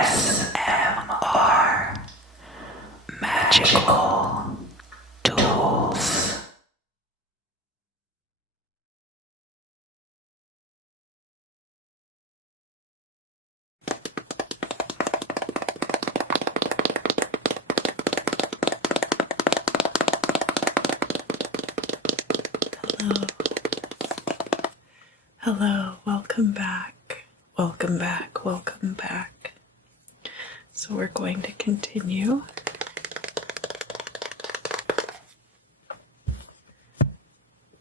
ASMR Magical Tools. Hello, welcome back. Welcome back, welcome back. So we're going to continue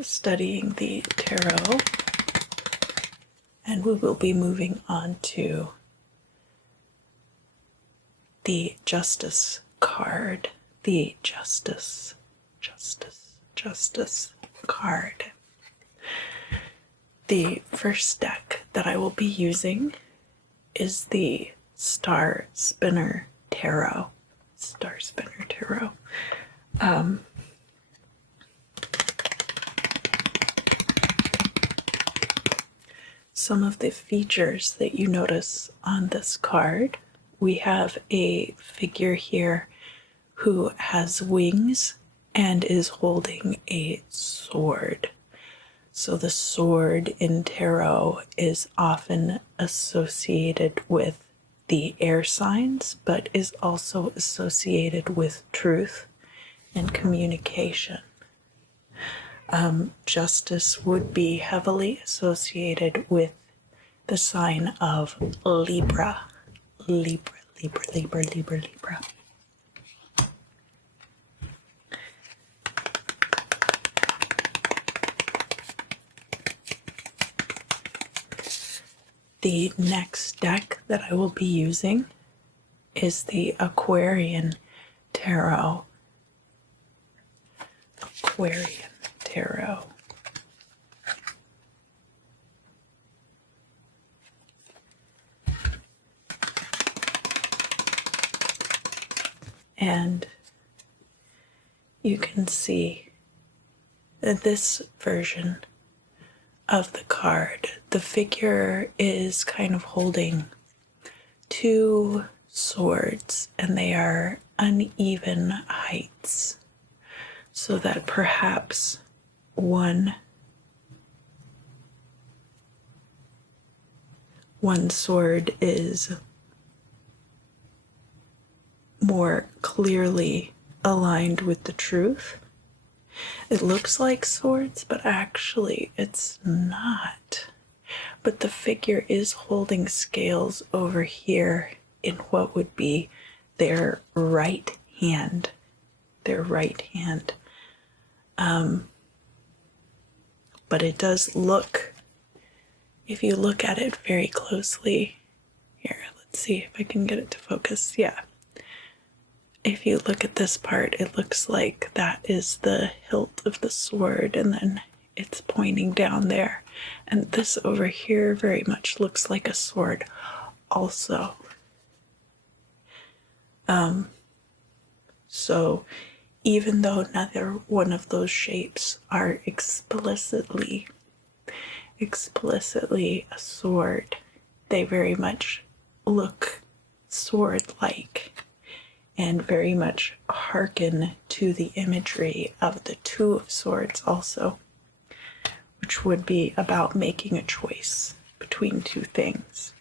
studying the tarot, and we will be moving on to the Justice card. The Justice card. The first deck that I will be using is the Star Spinner Tarot. Some of the features that you notice on this card, we have a figure here who has wings and is holding a sword. So the sword in tarot is often associated with the air signs, but is also associated with truth and communication. Justice would be heavily associated with the sign of Libra. Libra. The next deck that I will be using is the Aquarian Tarot. And you can see that this version of the card, the figure is kind of holding two swords, and they are uneven heights, so that perhaps one sword is more clearly aligned with the truth. It looks like swords, but actually it's not. But the figure is holding scales over here in what would be their right hand. But it does look, if you look at it very closely, here, let's see if I can get it to focus. Yeah. If you look at this part, it looks like that is the hilt of the sword, and then it's pointing down there. And this over here very much looks like a sword also. So even though neither one of those shapes are explicitly a sword, they very much look sword-like and very much hearken to the imagery of the Two of Swords also, which would be about making a choice between two things.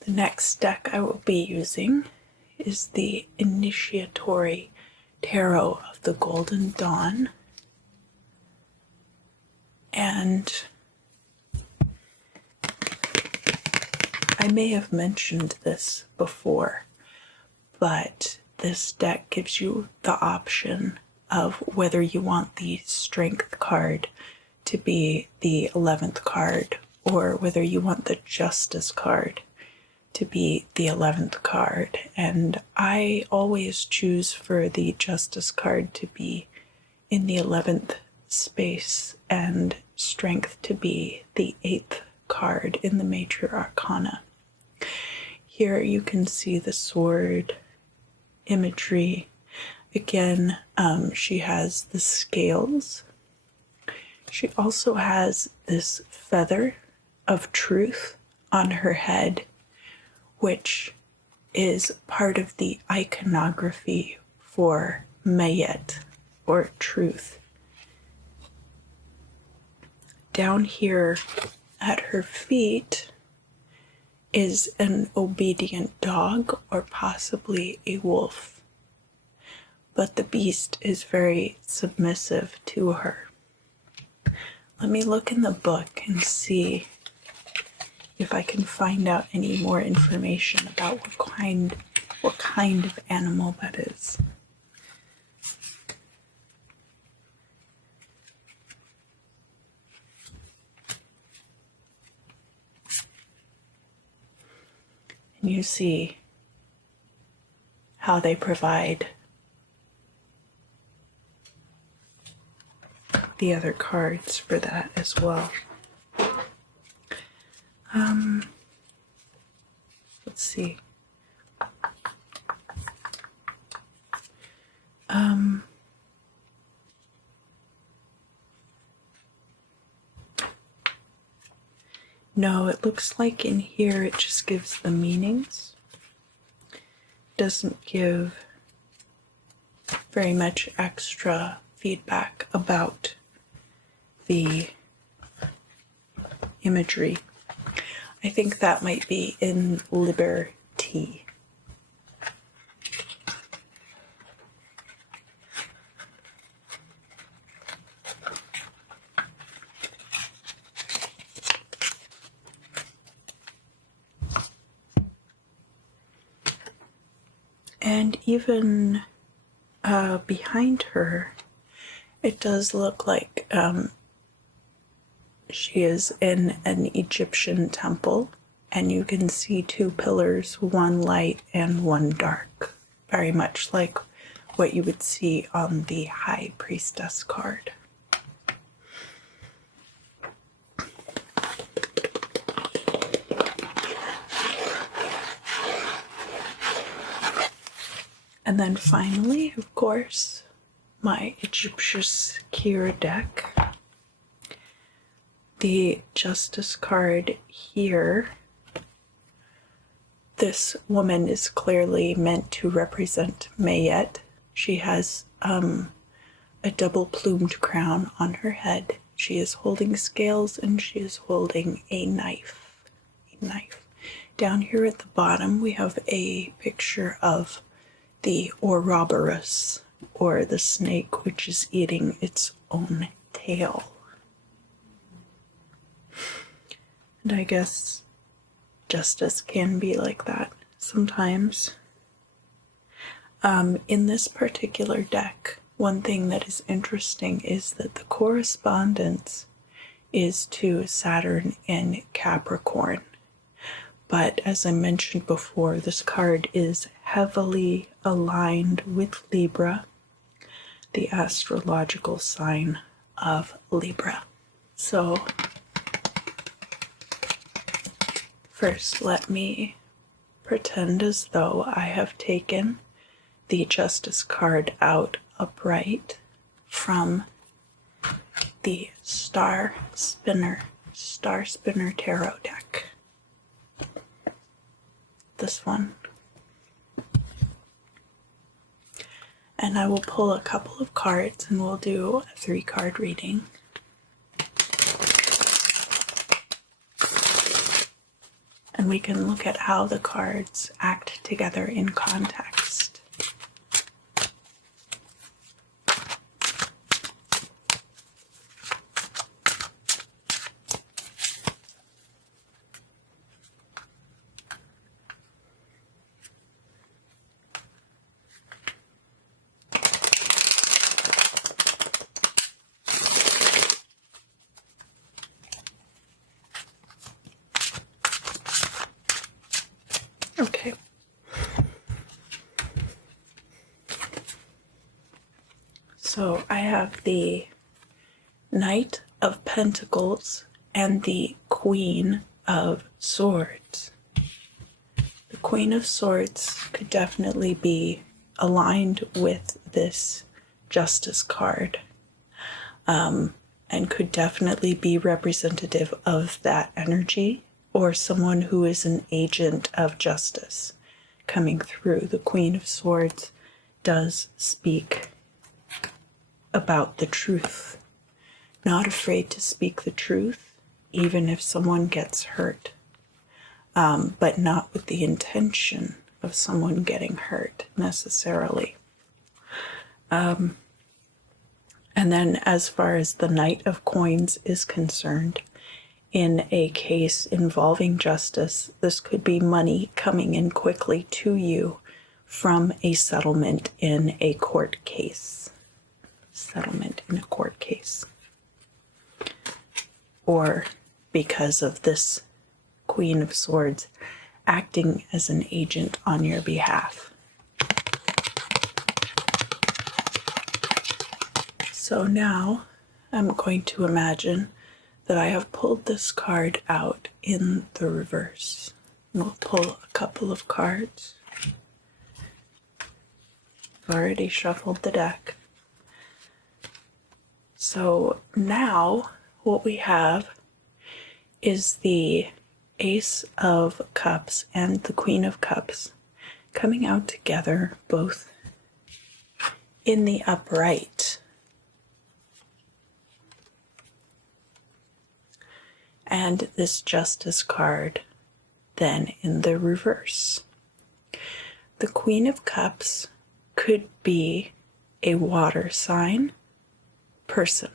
The next deck I will be using is the Initiatory Tarot of the Golden Dawn. And I may have mentioned this before, but this deck gives you the option of whether you want the Strength card to be the 11th card, or whether you want the Justice card to be the 11th card. And I always choose for the Justice card to be in the 11th space and Strength to be the 8th card in the Major Arcana. here you can see the sword imagery. Again, she has the scales. She also has this feather of truth on her head, which is part of the iconography for Mayet, or truth. Down here at her feet is an obedient dog, or possibly a wolf, but the beast is very submissive to her. Let me look in the book and see if I can find out any more information about what kind of animal that is. And you see how they provide the other cards for that as well. Let's see. No, it looks like in here it just gives the meanings. Doesn't give very much extra feedback about the imagery. I think that might be in Liberty. And even behind her, it does look like she is in an Egyptian temple, and you can see two pillars, one light and one dark, very much like what you would see on the High Priestess card. And then finally, of course, my Egipcious Kier deck. The Justice card here. This woman is clearly meant to represent Mayet. She has a double-plumed crown on her head. She is holding scales and she is holding a knife. Down here at the bottom, we have a picture of the Ouroboros, or the snake which is eating its own tail. And I guess justice can be like that sometimes. In this particular deck, one thing that is interesting is that the correspondence is to Saturn in Capricorn. But as I mentioned before, this card is heavily aligned with Libra, the astrological sign of Libra. So first, let me pretend as though I have taken the Justice card out upright from the Star Spinner Tarot deck. This one. And I will pull a couple of cards and we'll do a 3-card reading. And we can look at how the cards act together in context. Okay. So I have the Knight of Pentacles and the Queen of Swords. The Queen of Swords could definitely be aligned with this Justice card, and could definitely be representative of that energy, or someone who is an agent of justice coming through. The Queen of Swords does speak about the truth, not afraid to speak the truth, even if someone gets hurt, but not with the intention of someone getting hurt necessarily. And then as far as the Knight of Coins is concerned, in a case involving justice, this could be money coming in quickly to you from a settlement in a court case. Settlement in a court case. Or because of this Queen of Swords acting as an agent on your behalf. So now I'm going to imagine that I have pulled this card out in the reverse. And we'll pull a couple of cards. I've already shuffled the deck. So now what we have is the Ace of Cups and the Queen of Cups coming out together, both in the upright. And this Justice card then in the reverse. The Queen of Cups could be a water sign person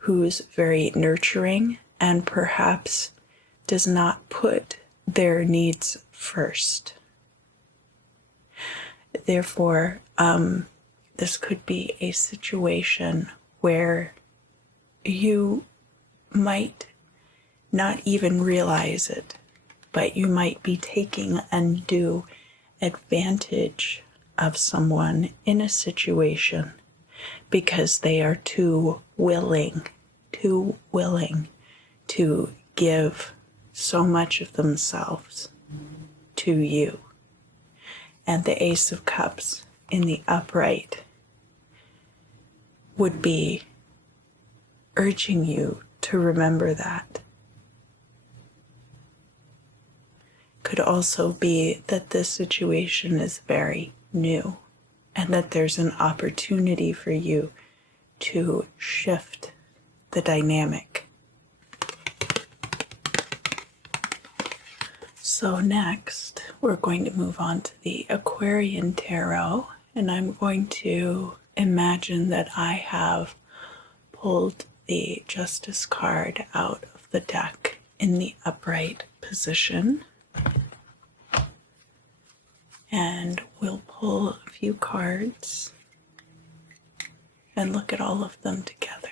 who is very nurturing and perhaps does not put their needs first. Therefore, this could be a situation where you might not even realize it, but you might be taking undue advantage of someone in a situation because they are too willing to give so much of themselves to you. And the Ace of Cups in the upright would be urging you to remember that. Could also be that this situation is very new and that there's an opportunity for you to shift the dynamic. So next, we're going to move on to the Aquarian Tarot, and I'm going to imagine that I have pulled the Justice card out of the deck in the upright position. And we'll pull a few cards and look at all of them together.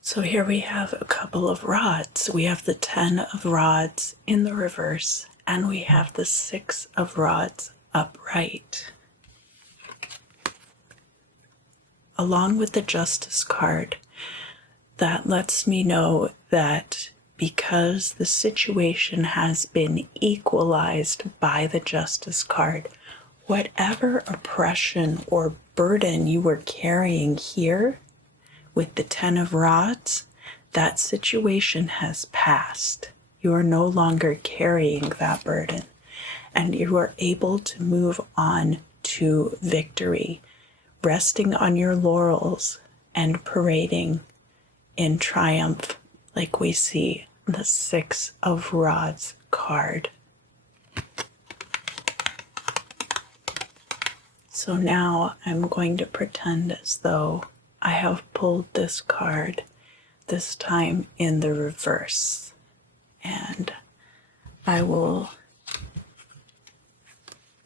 So here we have a couple of rods. We have the 10 of rods in the reverse, and we have the 6 of rods upright. Along with the Justice card, that lets me know that because the situation has been equalized by the Justice card, whatever oppression or burden you were carrying here with the 10 of rods, that situation has passed. You are no longer carrying that burden, and you are able to move on to victory, resting on your laurels and parading in triumph like we see the 6 of rods card. So now I'm going to pretend as though I have pulled this card, this time in the reverse. And I will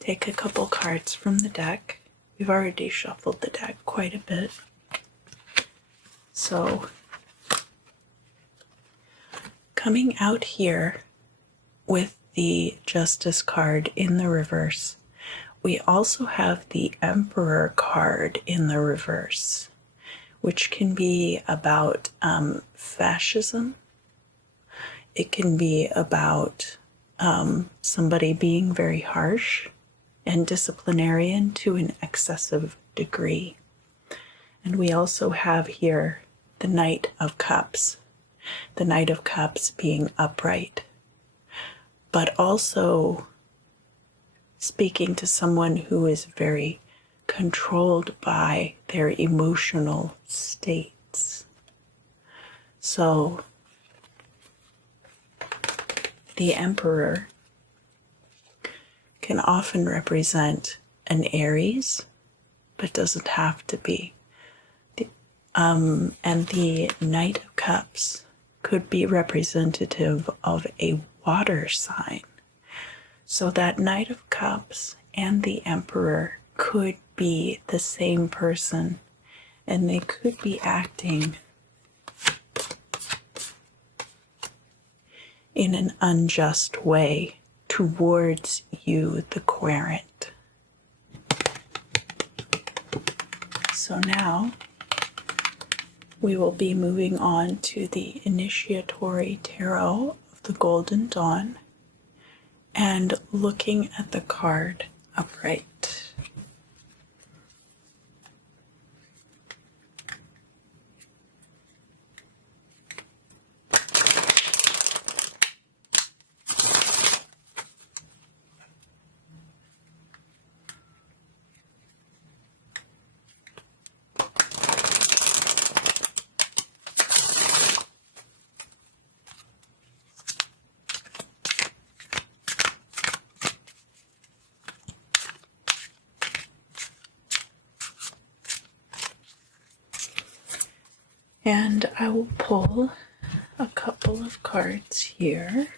take a couple cards from the deck. We've already shuffled the deck quite a bit. So, coming out here with the Justice card in the reverse, we also have the Emperor card in the reverse, which can be about fascism. It can be about somebody being very harsh and disciplinarian to an excessive degree. And we also have here the Knight of Cups, the Knight of Cups being upright, but also speaking to someone who is very controlled by their emotional states. So the Emperor can often represent an Aries, but doesn't have to be. And the Knight of Cups could be representative of a water sign. So that Knight of Cups and the Emperor could be the same person, and they could be acting in an unjust way towards you, the querent. So now we will be moving on to the Initiatory Tarot of the Golden Dawn and looking at the card upright. And I will pull a couple of cards here.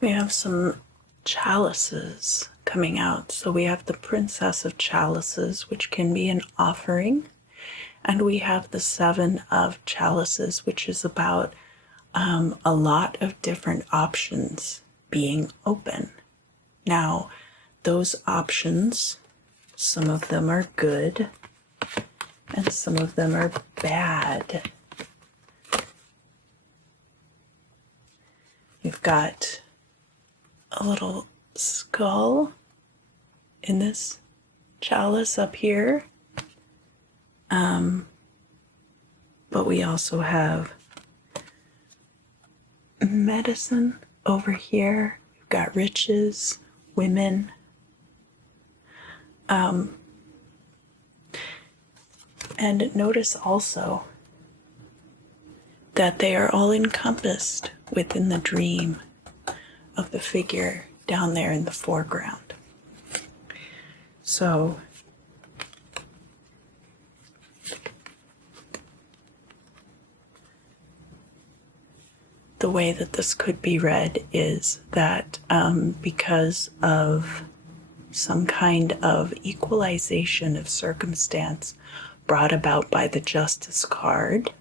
We have some chalices coming out. So we have the Princess of Chalices, which can be an offering. And we have the Seven of Chalices, which is about a lot of different options being open. Now, those options, some of them are good and some of them are bad. You've got a little skull in this chalice up here. But we also have medicine over here. We've got riches, women. And notice also that they are all encompassed within the dream of the figure down there in the foreground. So the way that this could be read is that because of some kind of equalization of circumstance brought about by the Justice card,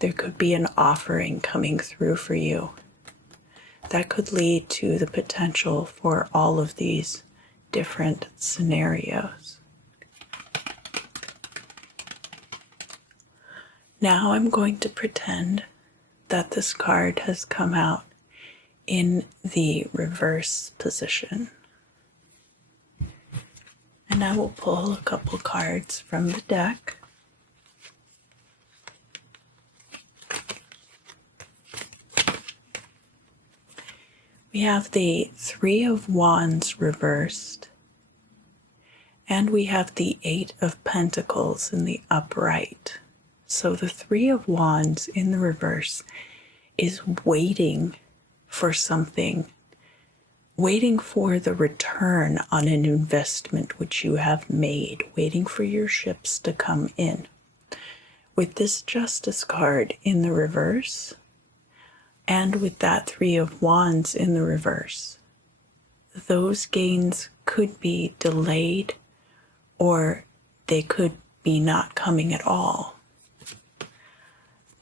there could be an offering coming through for you that could lead to the potential for all of these different scenarios. Now I'm going to pretend that this card has come out in the reverse position. And I will pull a couple cards from the deck. We have the Three of Wands reversed, and we have the Eight of Pentacles in the upright. So the Three of Wands in the reverse is waiting for something waiting for the return on an investment which you have made, waiting for your ships to come in. With this Justice card in the reverse, and with that Three of Wands in the reverse, those gains could be delayed or they could be not coming at all.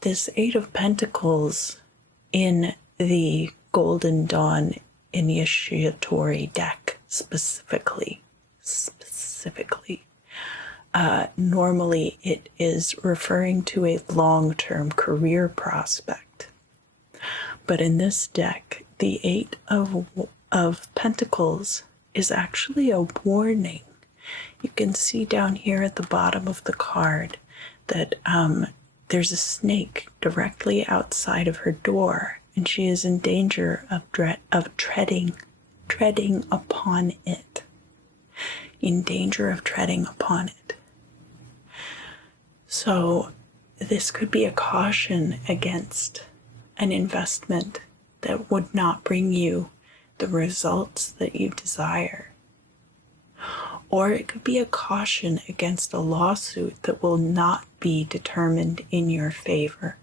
This Eight of Pentacles in the Golden Dawn Initiatory deck specifically, normally it is referring to a long-term career prospect. But in this deck, the Eight of Pentacles is actually a warning. You can see down here at the bottom of the card that there's a snake directly outside of her door, and she is in danger of treading upon it. In danger of treading upon it. So this could be a caution against an investment that would not bring you the results that you desire. Or it could be a caution against a lawsuit that will not be determined in your favor.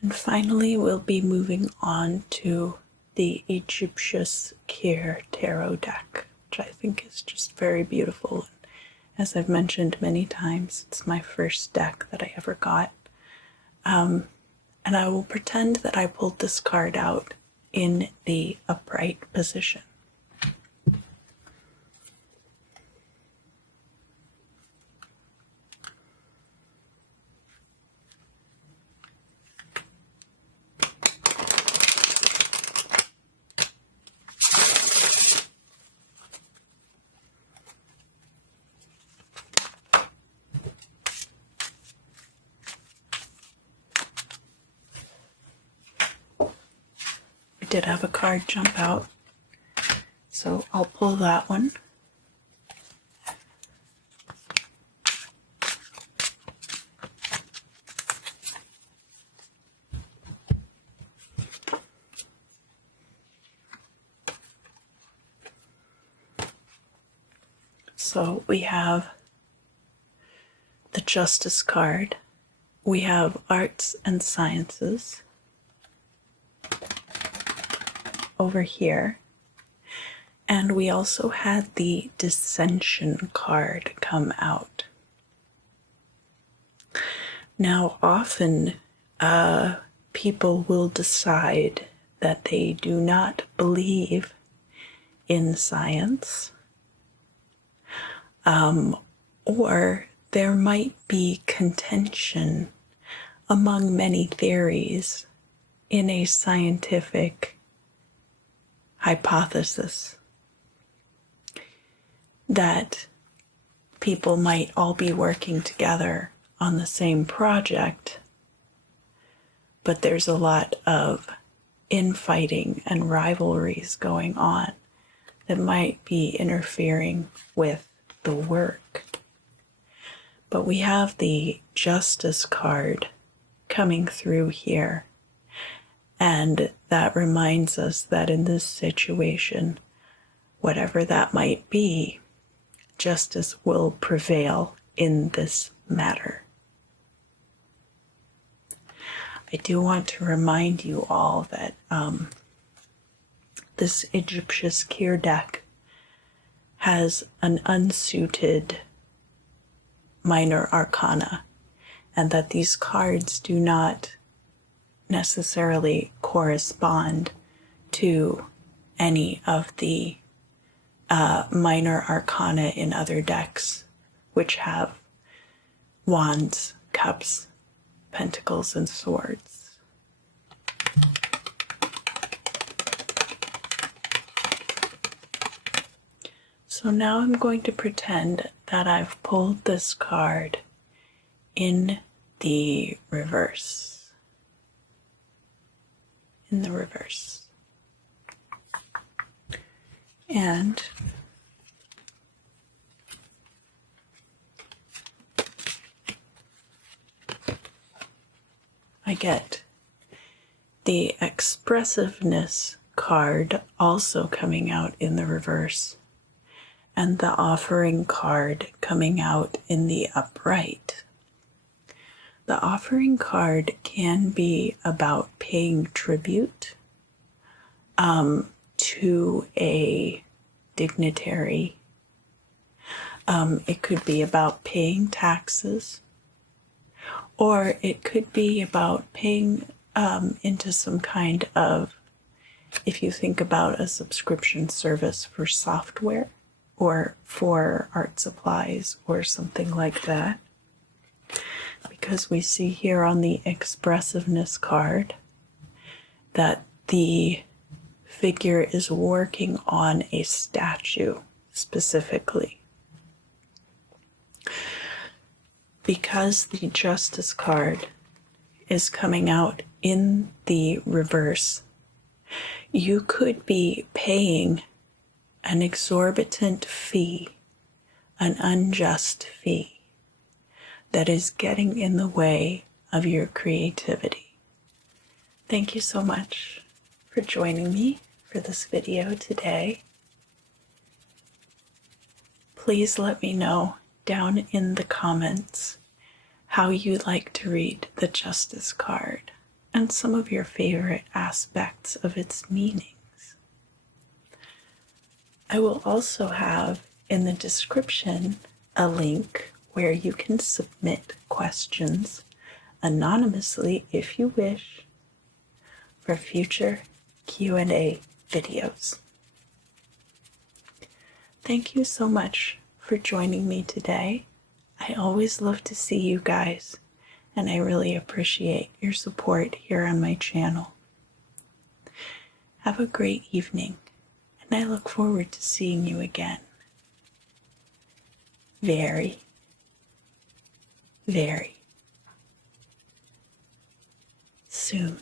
And finally, we'll be moving on to the Egipcious Kier tarot deck, which I think is just very beautiful. As I've mentioned many times, it's my first deck that I ever got. And I will pretend that I pulled this card out in the upright position. Did have a card jump out, so I'll pull that one. So we have the Justice card, we have Arts and Sciences over here, and we also had the Dissension card come out. Now, often people will decide that they do not believe in science, or there might be contention among many theories in a scientific hypothesis that people might all be working together on the same project, but there's a lot of infighting and rivalries going on that might be interfering with the work. But we have the Justice card coming through here. And that reminds us that in this situation, whatever that might be, justice will prevail in this matter. I do want to remind you all that this Egipcious Kier deck has an unsuited minor arcana, and that these cards do not necessarily correspond to any of the minor arcana in other decks, which have wands, cups, pentacles, and swords. So now I'm going to pretend that I've pulled this card in the reverse. In the reverse. And I get the expressiveness card also coming out in the reverse, and the offering card coming out in the upright. The offering card can be about paying tribute to a dignitary. It could be about paying taxes, or it could be about paying into some kind of, if you think about a subscription service for software or for art supplies or something like that. Because we see here on the expressiveness card that the figure is working on a statue specifically. Because the Justice card is coming out in the reverse, you could be paying an exorbitant fee, an unjust fee, that is getting in the way of your creativity. Thank you so much for joining me for this video today. Please let me know down in the comments how you'd like to read the Justice card and some of your favorite aspects of its meanings. I will also have in the description a link where you can submit questions anonymously if you wish for future Q&A videos. Thank you so much for joining me today. I always love to see you guys, and I really appreciate your support here on my channel. Have a great evening, and I look forward to seeing you again very, very soon.